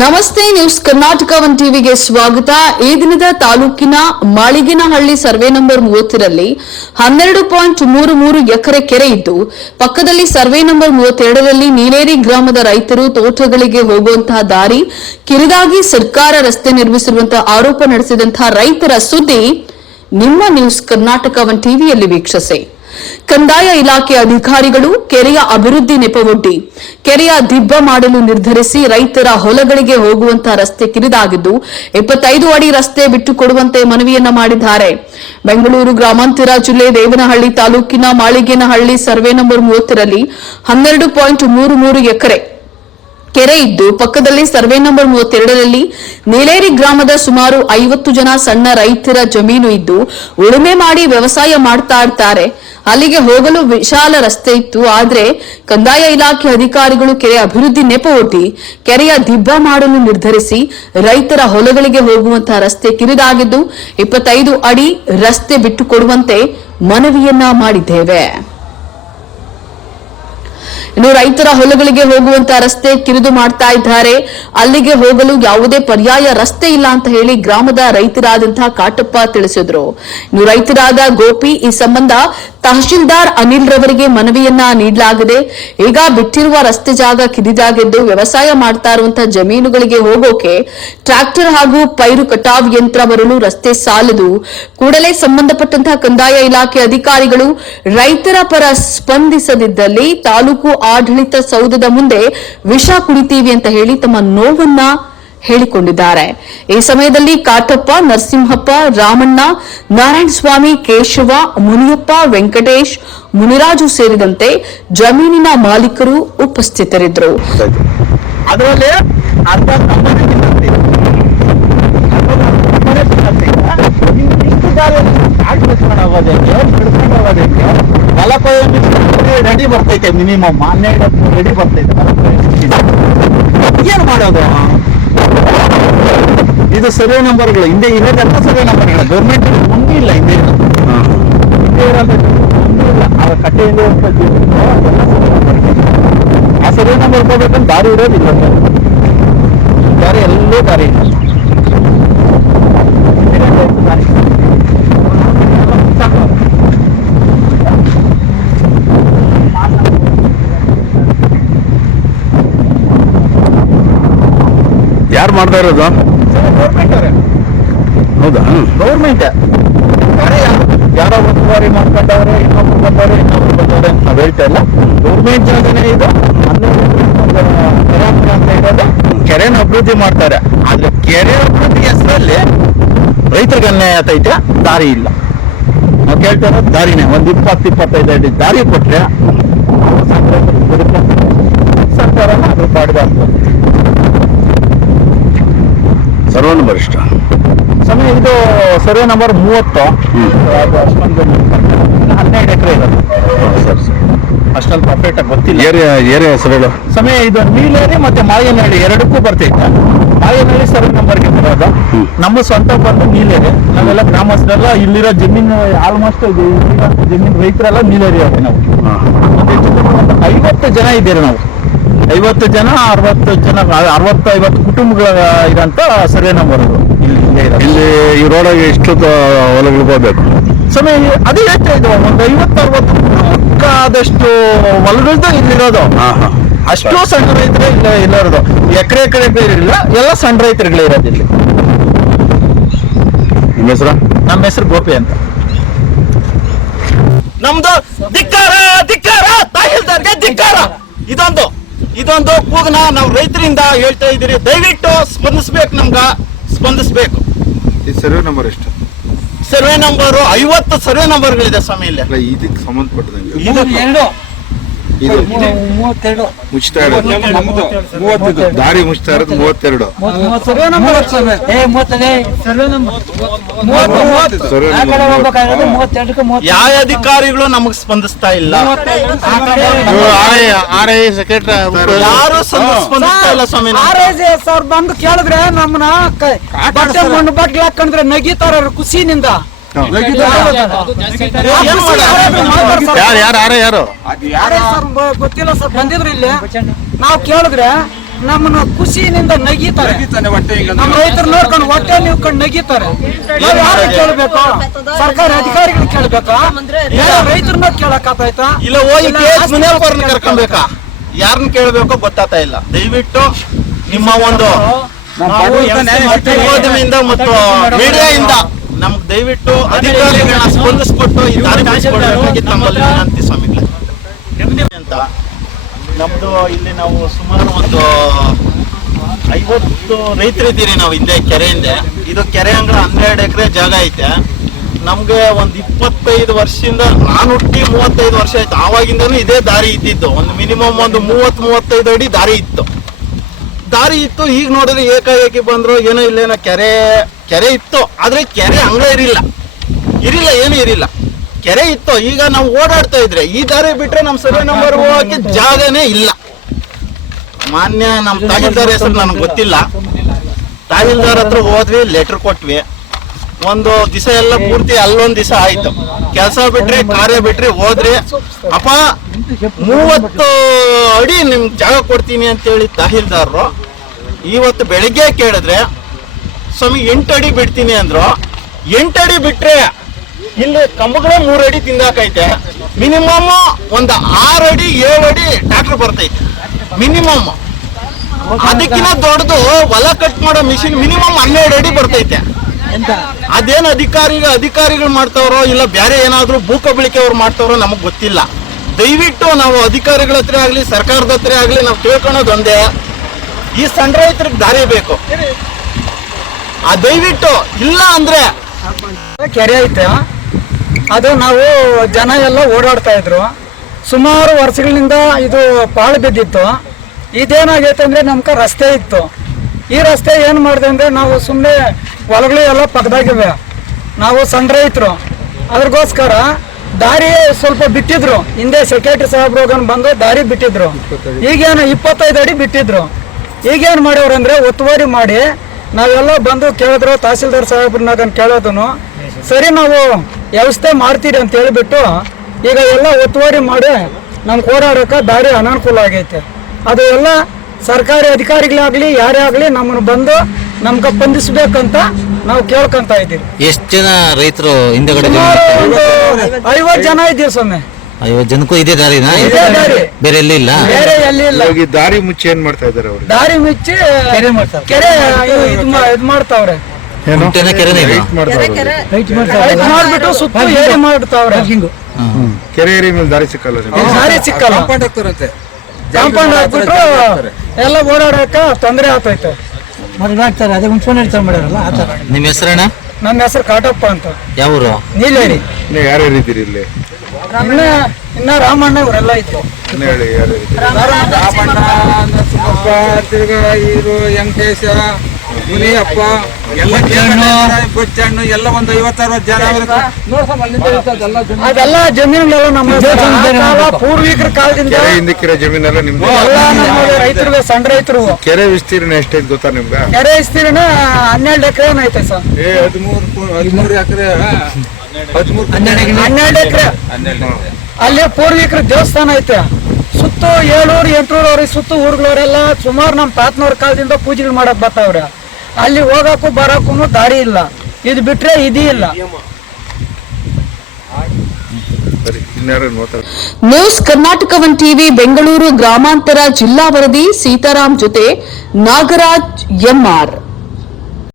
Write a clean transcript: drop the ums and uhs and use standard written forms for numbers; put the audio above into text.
ನಮಸ್ತೆ news Karnataka one ಟಿವಿಗೆ ಸ್ವಾಗತ. ಈ ದಿನದ ತಾಲೂಕಿನ ಮಾಳಿಗೇನಹಳ್ಳಿ ಸರ್ವೆ ನಂಬರ್ 30ರಲ್ಲಿ 12.33 ಎಕರೆ ಕೆರೆ ಇದ್ದು, ಪಕ್ಕದಲ್ಲಿ ಸರ್ವೆ ನಂಬರ್ 32ರಲ್ಲಿ ನೀಲೇರಿ ಗ್ರಾಮದ ರೈತರು ತೋಟಗಳಿಗೆ ಹೋಗುವಂತಹ ದಾರಿ ಕಿರಿದಾಗಿ ಸರ್ಕಾರ ರಸ್ತೆ ನಿರ್ಮಿಸಿರುವಂತಹ ಆರೋಪ ನಡೆಸಿದಂತಹ ರೈತರ ಸುದ್ದಿ ನಿಮ್ಮ ನ್ಯೂಸ್ ಕರ್ನಾಟಕ ಒನ್ ಟಿವಿಯಲ್ಲಿ ವೀಕ್ಷಿಸಿ. ಕಂದಾಯ ಇಲಾಖೆ ಅಧಿಕಾರಿಗಳು ಕೆರೆಯ ಅಭಿವೃದ್ಧಿ ನೆಪವೊಡ್ಡಿ ಕೆರೆಯ ದಿಬ್ಬ ಮಾಡಲು ನಿರ್ಧರಿಸಿ ರೈತರ ಹೊಲಗಳಿಗೆ ಹೋಗುವಂತಹ ರಸ್ತೆ ಕಿರಿದಾಗಿದ್ದು 25 ಅಡಿ ರಸ್ತೆ ಬಿಟ್ಟುಕೊಡುವಂತೆ ಮನವಿಯನ್ನ ಮಾಡಿದ್ದಾರೆ. ಬೆಂಗಳೂರು ಗ್ರಾಮಾಂತರ ಜಿಲ್ಲೆ ದೇವನಹಳ್ಳಿ ತಾಲೂಕಿನ ಮಾಳಿಗೇನಹಳ್ಳಿ ಸರ್ವೆ ನಂಬರ್ 30ರಲ್ಲಿ 12.33 ಎಕರೆ ಕೆರೆ ಇದ್ದು, ಪಕ್ಕದಲ್ಲಿ ಸರ್ವೆ ನಂಬರ್ 32ರಲ್ಲಿ ನೀಲೇರಿ ಗ್ರಾಮದ ಸುಮಾರು 50 ಜನ ಸಣ್ಣ ರೈತರ ಜಮೀನು ಇದ್ದು ಉಳುಮೆ ಮಾಡಿ ವ್ಯವಸಾಯ ಮಾಡ್ತಾ ಇರ್ತಾರೆ. ಅಲ್ಲಿಗೆ ಹೋಗಲು ವಿಶಾಲ ರಸ್ತೆ ಇತ್ತು. ಆದ್ರೆ ಕಂದಾಯ ಇಲಾಖೆ ಅಧಿಕಾರಿಗಳು ಕೆರೆ ಅಭಿವೃದ್ಧಿ ನೆಪವೊಡ್ಡಿ ಕೆರೆಯ ದಿಬ್ಬ ಮಾಡಲು ನಿರ್ಧರಿಸಿ ರೈತರ ಹೊಲಗಳಿಗೆ ಹೋಗುವಂತಹ ರಸ್ತೆ ಕಿರಿದಾಗಿದ್ದು 25 ಅಡಿ ರಸ್ತೆ ಬಿಟ್ಟುಕೊಡುವಂತೆ ಮನವಿಯನ್ನ ಮಾಡಿದ್ದೇವೆ. ಇನ್ನು ರೈತರ ಹೊಲಗಳಿಗೆ ಹೋಗುವಂತಹ ರಸ್ತೆ ಕಿರಿದು ಮಾಡ್ತಾ ಇದ್ದಾರೆ. ಅಲ್ಲಿಗೆ ಹೋಗಲು ಯಾವುದೇ ಪರ್ಯಾಯ ರಸ್ತೆ ಇಲ್ಲ ಅಂತ ಹೇಳಿ ಗ್ರಾಮದ ರೈತರಾದಂತಹ ಕಾಟಪ್ಪ ತಿಳಿಸಿದ್ರು. ಇನ್ನು ರೈತರಾದ ಗೋಪಿ ಈ ಸಂಬಂಧ ತಹಶೀಲ್ದಾರ್ ಅನಿಲ್ ರವರಿಗೆ ಮನವಿಯನ್ನ ನೀಡಲಾಗಿದೆ. ಈಗ ಬಿಟ್ಟಿರುವ ರಸ್ತೆ ಜಾಗ ಕಿರಿದಾಗಿದ್ದು ವ್ಯವಸಾಯ ಮಾಡ್ತಾ ಇರುವಂತಹ ಜಮೀನುಗಳಿಗೆ ಹೋಗೋಕೆ ಟ್ರಾಕ್ಟರ್ ಹಾಗೂ ಪೈರು ಕಟಾವ್ ಯಂತ್ರ ಬರಲು ರಸ್ತೆ ಸಾಲದು. ಕೂಡಲೇ ಸಂಬಂಧಪಟ್ಟಂತಹ ಕಂದಾಯ ಇಲಾಖೆ ಅಧಿಕಾರಿಗಳು ರೈತರ ಪರ ಸ್ಪಂದಿಸದಿದ್ದಲ್ಲಿ ತಾಲೂಕು ಆಡಳಿತ ಸೌಧದ ಮುಂದೆ ವಿಷ ಕುಡಿತೀವಿ ಅಂತ ಹೇಳಿ ತಮ್ಮ ನೋವನ್ನ ಹೇಳಿಕೊಂಡಿದ್ದಾರೆ. ಈ ಸಮಯದಲ್ಲಿ ಕಾಟಪ್ಪ, ನರಸಿಂಹಪ್ಪ, ರಾಮಣ್ಣ, ನಾರಾಯಣಸ್ವಾಮಿ, ಕೇಶವ, ಮುನಿಯಪ್ಪ, ವೆಂಕಟೇಶ್, ಮುನಿರಾಜು ಸೇರಿದಂತೆ ಜಮೀನಿನ ಮಾಲೀಕರು ಉಪಸ್ಥಿತರಿದ್ದರು. ಅದರಲ್ಲಿ ಅರ್ಧ ರೆಡಿ ಬರ್ತೈತೆ, ಮಿನಿಮಮ್ 12 ರೆಡಿ ಬರ್ತೈತೆ. ಏನ್ ಮಾಡೋದು? ಇದು ಸರ್ವೆ ನಂಬರ್ಗಳು ಹಿಂದೆ ಇರೋದೆಲ್ಲ ಸರ್ವೆ ನಂಬರ್ಗಳು. ಗೌರ್ಮೆಂಟ್ ಒಂದೂ ಇಲ್ಲ ಹಿಂದೆ ಕಟ್ಟೆಯಿಂದ ಆ ಸರ್ವೆ ನಂಬರ್ ಹೋಗ್ಬೇಕಂತ ದಾರಿ ಇರೋದಿಲ್ಲ. ದಾರಿ ಎಲ್ಲೂ ದಾರಿ ಇಲ್ಲ. ಯಾರು ಮಾಡ್ತಾ ಇರೋದು? ಗೌರ್ಮೆಂಟ್ ಅವರೇ. ಹೌದಾ? ಗೌರ್ಮೆಂಟ್ ಯಾರೋ ಒತ್ತುವರಿ ಮಾಡ್ಕೊಂಡವ್ರೆ, ಇನ್ನೊಬ್ರು ಬಂದವ್ರೆ ಅಂತ ನಾವು ಹೇಳ್ತಾ ಇಲ್ಲ. ಗೌರ್ಮೆಂಟ್ ಜಾಗನೇ ಇದು. 12 ಅಂತ ಇರೋದು ಕೆರೆನ ಅಭಿವೃದ್ಧಿ ಮಾಡ್ತಾರೆ. ಆದ್ರೆ ಕೆರೆ ಅಭಿವೃದ್ಧಿ ಹೆಸರಲ್ಲಿ ರೈತರಿಗೆ ಅನ್ಯಾಯ ಆತೈತೆ. ದಾರಿ ಇಲ್ಲ. ನಾವು ಕೇಳ್ತಾ ಇರೋದು ದಾರಿನೇ. ಒಂದು 20-25 ಅಡಿ ದಾರಿ ಕೊಟ್ರೆ ಸರ್ಕಾರನ ಅದ್ರ ಪಾಡ್ಬಾರ್ದು. ಸರ್ವೆ ನಂಬರ್ ಇಷ್ಟ ಸಮಯ ಇದು ಸರ್ವೆ ನಂಬರ್ 30. ಅಷ್ಟೊಂದು 12 ಎಕರೆ ಇರೋದು. ಅಷ್ಟೊಂದು ಪರ್ಫೆಕ್ಟ್ ಆಗಿ ಗೊತ್ತಿಲ್ಲ. ಏರಿಯಾ ಹೆಸರು ಸಮಯ ಇದು ನೀಲೇರಿ ಮತ್ತೆ ಮಾಳಿಗೇನಹಳ್ಳಿ ಎರಡಕ್ಕೂ ಬರ್ತೈತೆ. ಮಾಳಿಗೇನಹಳ್ಳಿ ಸರ್ವೆ ನಂಬರ್ಗೆ ಬರೋದು. ನಮ್ಮ ಸ್ವಂತ ಬಂದು ನೀಲೇರಿ. ನಾವೆಲ್ಲ ಗ್ರಾಮಸ್ಥರೆಲ್ಲ ಇಲ್ಲಿರೋ ಜಮೀನು ಆಲ್ಮೋಸ್ಟ್ ಜಮೀನು ರೈತರೆಲ್ಲ ನೀಲೇರಿ ಅವ್ರೆ. ನಾವು ಒಂದು 50 ಜನ ಇದ್ದೀರಿ. ನಾವು 50 ಜನ 60 ಜನ 60-50 ಕುಟುಂಬಗಳ ಇರೋಂಥ ಸರ್ವೆ ನಂಬರ್ ಅದು. ಇಲ್ಲಿ ಈ ರೋಡಾಗೆ ಎಷ್ಟು ಹೊಲಗಳು ಹೋಗ್ಬೇಕು? ಸಮಯ ಅದು ಹೇಳ್ತಾ ಇದ್ವು. ಒಂದು 50-60 ಕುಟುಂಬಕ್ಕಾದಷ್ಟು ಹೊಲಗಳದ್ದು ಇಲ್ಲಿರೋದು. ಅಷ್ಟು ಸಣ್ಣ ರೈತರೇ ಇಲ್ಲ ಇರೋದು. ಎಕರೆ ಇರಲಿಲ್ಲ, ಎಲ್ಲ ಸಣ್ಣ ರೈತರುಗಳೇ ಇರೋದು ಇಲ್ಲಿ. ನಿಮ್ಮ ಹೆಸರು? ನಮ್ಮ ಹೆಸರು ಗೋಪಿ ಅಂತ. ನಮ್ದು ಧಿಕ್ಕಾರ ಧಿಕ್ಕಾರ, ತಹಶೀಲ್ದಾರ್ಗೆ ಧಿಕ್ಕಾರ. ಇದೊಂದು ಕೂಗನ ನಾವು ರೈತರಿಂದ ಹೇಳ್ತಾ ಇದ್ದೀರಿ. ದಯವಿಟ್ಟು ಸ್ಪಂದಿಸ್ಬೇಕು, ಸ್ಪಂದಿಸ್ಬೇಕು. ಈ ಸರ್ವೆ ನಂಬರ್ ಎಷ್ಟು? ಸರ್ವೆ ನಂಬರ್ 50 ಸರ್ವೆ ನಂಬರ್ಗಳಿದೆ ಸ್ವಾಮಿ. ಇಲ್ಲಿ ಇದಕ್ಕೆ ಸಂಬಂಧಪಟ್ಟದಂಗೆ ಇದು 32 ಮುಚ್ತಾ ಇರೋದು. ದಾರಿ ಮುಚ್ತಾ ಇರೋದು 32 ಸರ್ವೆ ನಂಬರ್. ಯಾವ ಅಧಿಕಾರಿಗಳು ನಮಗ್ ಸ್ಪಂದಿಸ್ತಾ ಇಲ್ಲ. ಯಾರು ಸ್ಪಂದಿಸ್ತಾ ಇಲ್ಲ ಸ್ವಾಮಿ. ಸರ್ ಬಂದು ಕೇಳಿದ್ರೆ ನಮ್ಮನ್ನ ಮಣ್ಣು ಬಟ್ಲು ಹಾಕೊಂಡ್ರೆ ನಗಿತಾರ ಖುಷಿನಿಂದ. ಯಾರು ಗೊತ್ತಿಲ್ಲ ಸರ್. ಬಂದಿದ್ರು ಇಲ್ಲಿ ನಾವು ಕೇಳಿದ್ರೆ ನಮ್ಮನ್ನ ಖುಷಿಯಿಂದ ನಗೀತಾರೆ. ನಮ್ಮ ರೈತರು ನೋಡ್ಕೊಂಡು ಹೊಟ್ಟೆ ನೀವ್ಕೊಂಡು ನಗೀತಾರೆ. ನಾವ್ ಯಾರು ಕೇಳ್ಬೇಕು? ಸರ್ಕಾರಿ ಅಧಿಕಾರಿಗಳು ಕೇಳ್ಬೇಕಾ? ರೈತರನ್ನ ಕೇಳಕ್ಕಾಯ್ತಾ? ಇಲ್ಲ ಹೋಗಿ ಮುನಿಯಪ್ಪರನ್ನ ಕರ್ಕೊಬೇಕಾ? ಯಾರನ್ನ ಕೇಳ್ಬೇಕೋ ಗೊತ್ತಾಗ್ತಾ ಇಲ್ಲ. ದಯವಿಟ್ಟು ನಿಮ್ಮ ಒಂದು ಮಾಧ್ಯಮದಿಂದ ಮತ್ತು ಮೀಡಿಯಾದಿಂದ ನಮ್ಗೆ ದಯವಿಟ್ಟು ಅಧಿಕಾರಿಗಳನ್ನ ಸ್ಪಂದಿಸ್ಕೊಟ್ಟು ಈ ದಾರಿ ಬಿಡಿಸ್ಕೊಡ್ಬೇಕಾಗಿ ತಮ್ಮಲ್ಲಿ ವಿನಂತಿ ಸ್ವಾಮಿಗಳೇ ಅಂತ. ನಮ್ದು ಇಲ್ಲಿ ನಾವು ಸುಮಾರು ಒಂದು 50 ರೈತರಿದ್ದೀರಿ ನಾವು ಹಿಂದೆ ಕೆರೆಯಿಂದ. ಇದು ಕೆರೆ ಅಂಗಳ 12 ಎಕರೆ ಜಾಗ ಐತೆ. ನಮ್ಗೆ ಒಂದು 25 ವರ್ಷದಿಂದ, ನಾನು ಹುಟ್ಟಿ 35 ವರ್ಷ ಆಯ್ತು, ಆವಾಗಿಂದನೂ ಇದೇ ದಾರಿ ಇದ್ದಿದ್ದು. ಒಂದು ಮಿನಿಮಮ್ ಒಂದು 30-35 ಅಡಿ ದಾರಿ ಇತ್ತು. ಈಗ ನೋಡಿದ್ರೆ ಏಕಾಏಕಿ ಬಂದ್ರು, ಏನೋ ಇಲ್ಲೇನೋ ಕೆರೆ ಇತ್ತು, ಆದ್ರೆ ಕೆರೆ ಅಂಗಳ ಇರಿಲ್ಲ, ಏನು ಇರಿಲ್ಲ, ಕೆರೆ ಇತ್ತು. ಈಗ ನಾವು ಓಡಾಡ್ತಾ ಇದ್ರೆ ಈ ದಾರಿ ಬಿಟ್ರೆ ನಮ್ ಸರ್ವೆ ನಂಬರ್ ಹೋಗಕ್ಕೆ ಜಾಗನೇ ಇಲ್ಲ. ಮಾನ್ಯ ನಮ್ ತಹಸೀಲ್ದಾರ್ ಹೆಸರು ನನಗೆ ಗೊತ್ತಿಲ್ಲ. ತಹಸೀಲ್ದಾರ್ ಹತ್ರ ಹೋದ್ವಿ, ಲೆಟರ್ ಕೊಟ್ವಿ. ಒಂದು ದಿವಸ ಎಲ್ಲ ಪೂರ್ತಿ ಅಲ್ಲೊಂದ್ ದಿವಸ ಆಯ್ತು. ಕೆಲಸ ಬಿಟ್ರಿ, ಕಾರ್ಯ ಬಿಟ್ರಿ, ಹೋದ್ರಿ. ಅಪ್ಪ 30 ಅಡಿ ನಿಮ್ಗೆ ಜಾಗ ಕೊಡ್ತೀನಿ ಅಂತೇಳಿ ತಹಸೀಲ್ದಾರರು ಇವತ್ತು ಬೆಳಿಗ್ಗೆ ಕೇಳಿದ್ರೆ ಸ್ವಾಮಿ 8 ಅಡಿ ಬಿಡ್ತೀನಿ ಅಂದ್ರು. 8 ಅಡಿ ಬಿಟ್ರೆ ಇಲ್ಲಿ ಕಂಬಗಳ 3 ಅಡಿ ತಿಂದಾಕೈತೆ. ಮಿನಿಮಮ್ ಒಂದು 6 ಅಡಿ 7 ಅಡಿ ಟ್ರಾಕ್ಟರ್ ಬರ್ತೈತೆ ಮಿನಿಮಮ್. ಅದಕ್ಕಿಂತ ದೊಡ್ಡದು ಹೊಲ ಕಟ್ ಮಾಡೋ ಮಿಷಿನ್ ಮಿನಿಮಮ್ 12 ಅಡಿ ಬರ್ತೈತೆ. ಅದೇನು ಅಧಿಕಾರಿಗಳು ಮಾಡ್ತಾವ್ರೋ ಇಲ್ಲ ಬೇರೆ ಏನಾದ್ರು ಭೂಕಬಳಿಕೆ ಅವ್ರು ಮಾಡ್ತಾವ್ರೋ ನಮಗ್ ಗೊತ್ತಿಲ್ಲ. ದಯವಿಟ್ಟು ನಾವು ಅಧಿಕಾರಿಗಳ ಹತ್ರ ಆಗ್ಲಿ ಸರ್ಕಾರದ ಹತ್ರ ಆಗ್ಲಿ ನಾವು ತಿಳ್ಕೊಳೋದು ಒಂದೇ, ಈ ಸಣ್ಣ ರೈತರಿಗೆ ದಾರಿ ಬೇಕು. ದಯವಿಟ್ಟು ಇಲ್ಲ ಅಂದ್ರೆ ಕೆರೆ ಐತೆ, ಅದು ನಾವು ಜನ ಎಲ್ಲ ಓಡಾಡ್ತಾ ಇದ್ರು. ಸುಮಾರು ವರ್ಷಗಳಿಂದ ಇದು ಪಾಳು ಬಿದ್ದಿತ್ತು. ಇದೇನಾಗೈತೆ ಅಂದ್ರೆ ನಮ್ಗೆ ರಸ್ತೆ ಇತ್ತು. ಈ ರಸ್ತೆ ಏನು ಮಾಡಿದೆ ಅಂದ್ರೆ ನಾವು ಸುಮ್ಮನೆ ಹೊಲಗಳು ಎಲ್ಲ ಪಕ್ಕದಾಗಿವೆ, ನಾವು ಸಣ್ಣ ರೈತರು. ಅದ್ರಗೋಸ್ಕರ ದಾರಿ ಸ್ವಲ್ಪ ಬಿಟ್ಟಿದ್ರು. ಹಿಂದೆ ಸೆಕ್ರೆಟರಿ ಸಾಹೇಬ್ರೋಗನ್ ಬಂದು ದಾರಿ ಬಿಟ್ಟಿದ್ರು. ಈಗೇನು 25 ಅಡಿ ಬಿಟ್ಟಿದ್ರು. ಈಗೇನು ಮಾಡ್ಯವ್ರು ಅಂದ್ರೆ ಒತ್ತುವರಿ ಮಾಡಿ ನಾವೆಲ್ಲ ಬಂದು ಕೇಳಿದ್ರು. ತಹಸೀಲ್ದಾರ್ ಸಾಹೇಬ್ರನ್ನ ಕೇಳೋದನ್ನು ಸರಿ ನಾವು ವ್ಯವಸ್ಥೆ ಮಾಡ್ತೀರಿ ಅಂತ ಹೇಳಿಬಿಟ್ಟು ಈಗ ಎಲ್ಲ ಒತ್ತುವರಿ ಮಾಡಿ ನಮ್ಗೆ ಓಡಾಡೋಕೆ ದಾರಿ ಅನಾನುಕೂಲ ಆಗೈತೆ. ಅದು ಎಲ್ಲ ಸರ್ಕಾರಿ ಅಧಿಕಾರಿಗಳಾಗ್ಲಿ ಯಾರೇ ಆಗ್ಲಿ ನಮ್ಮನ್ನು ಬಂದು ನಮ್ಗೆ ಸ್ಪಂದಿಸ್ಬೇಕಂತ ನಾವು ಕೇಳ್ಕೊಂತ ಇದ್ದೀವಿ. ಎಷ್ಟು ಜನ ರೈತರು ಹಿಂದೆಗಡೆ? 50 ಜನ ಇದ್ದೀವಿ ಸ್ವಾಮಿ. 50 ಜನಕ್ಕೂ ಇದೇ ದಾರಿನಾ? ಇದೇ ದಾರಿ, ಬೇರೆ ಎಲ್ಲಿ ಇಲ್ಲ? ಬೇರೆ ಎಲ್ಲಿ ಇಲ್ಲ. ದಾರಿ ಮುಚ್ಚಿ ಏನ್ ಮಾಡ್ತಾ ಇದಾರೆ ಅವರು? ದಾರಿ ಮುಚ್ಚಿ ಕೆರೆ ಇದು ಮಾಡ್ತಾವ್ರೆ. ಕೆರೆನೇ ಇಲ್ಲ? ಮಾಡ್ಬಿಟ್ಟು ಸುತ್ತ ಏರಿ ಮಾಡ್ತಾವ್ರೆ. ಕೆರೆ ಏರಿ ಮೇಲೆ ದಾರಿ ಸಿಕ್ಕಲ್ಲ, ದಾರಿ ಸಿಕ್ಕಲ್ಲ. ಕಾಂಪೌಂಡ್ ಹಾಕ್ಬಿಟ್ರು ಎಲ್ಲ ಓಡಾಡಕ ತೊಂದರೆ ಆಗ್ತೈತೆ. ಅದೇ ಮುಂಚೆ ಮಾಡ್ಯಾರಲ್ಲ ಆ ತರ. ನಿಮ್ಮ ಹೆಸರಣ್ಣ? ನನ್ನ ಹೆಸರು ಕಾಟಪ್ಪ ಅಂತ. ಯಾವೂರು? ನೀಲೇರಿ. ಯಾರ್ಯಾರು ಇದ್ದೀರಿ ಇಲ್ಲಿ? ಇನ್ನ ರಾಮಣ್ಣ ಇವರೆಲ್ಲ ಇತ್ತು. ಹೇಳಿ ಯಾರು? ರಾಮಣ್ಣ, ನರಸಿಂಹಪ್ಪ, ತಿರ್ಗ ಇವರು ವೆಂಕಟೇಶ, ಮುನಿಯಪ್ಪ, ಬಚ್ಚಣ್ಣು ಎಲ್ಲ ಒಂದು 50-60 ಜನ. ಅದೆಲ್ಲ ಜಮೀನುಗಳು ನಮ್ಮ ಪೂರ್ವಿಕರ ಕಾಲದಿಂದ ಹಿಂದಕ್ಕಿರೋ ಜಮೀನೆಲ್ಲ ನಿಮ್ದು? ಎಲ್ಲ ನಮ್ಮ ರೈತರು, ಸಣ್ಣ ರೈತರು. ಕೆರೆ ವಿಸ್ತೀರ್ಣ ಎಷ್ಟೈತೆ ಗೊತ್ತಾ ನಿಮ್ಗೆ? ಕೆರೆ ವಿಸ್ತೀರ್ಣ 12 ಎಕರೆ ಐತೆ ಸರ್. 13 ಎಕರೆ, 12 ಎಕರೆ. ಅಲ್ಲಿ ಪೂರ್ವಿಕರ ದೇವಸ್ಥಾನ ಐತೆ. ಸುತ್ತು 700-800 ಅವ್ರಿಗೆ ಸುತ್ತು ಊರುಗಳವರೆಲ್ಲ ಸುಮಾರು ನಮ್ಮ ತಾತನವ್ರ ಕಾಲದಿಂದ ಪೂಜೆಗಳು ಮಾಡಕ್ ಬರ್ತಾವ್ರೆ. ಅಲ್ಲಿ ಹೋಗಕ್ಕೂ ಬರಕ್ಕೂ ದಾರಿ ಇಲ್ಲ. ಇದು ಬಿಟ್ರೆ ಇದೀ ಇಲ್ಲ. ನ್ಯೂಸ್ ಕರ್ನಾಟಕ 1 ಟಿವಿ ಬೆಂಗಳೂರು ಗ್ರಾಮಾಂತರ ಜಿಲ್ಲಾ ವರದಿ ಸೀತಾರಾಮ್ ಜೊತೆ ನಾಗರಾಜ್ ಎಂಆರ್.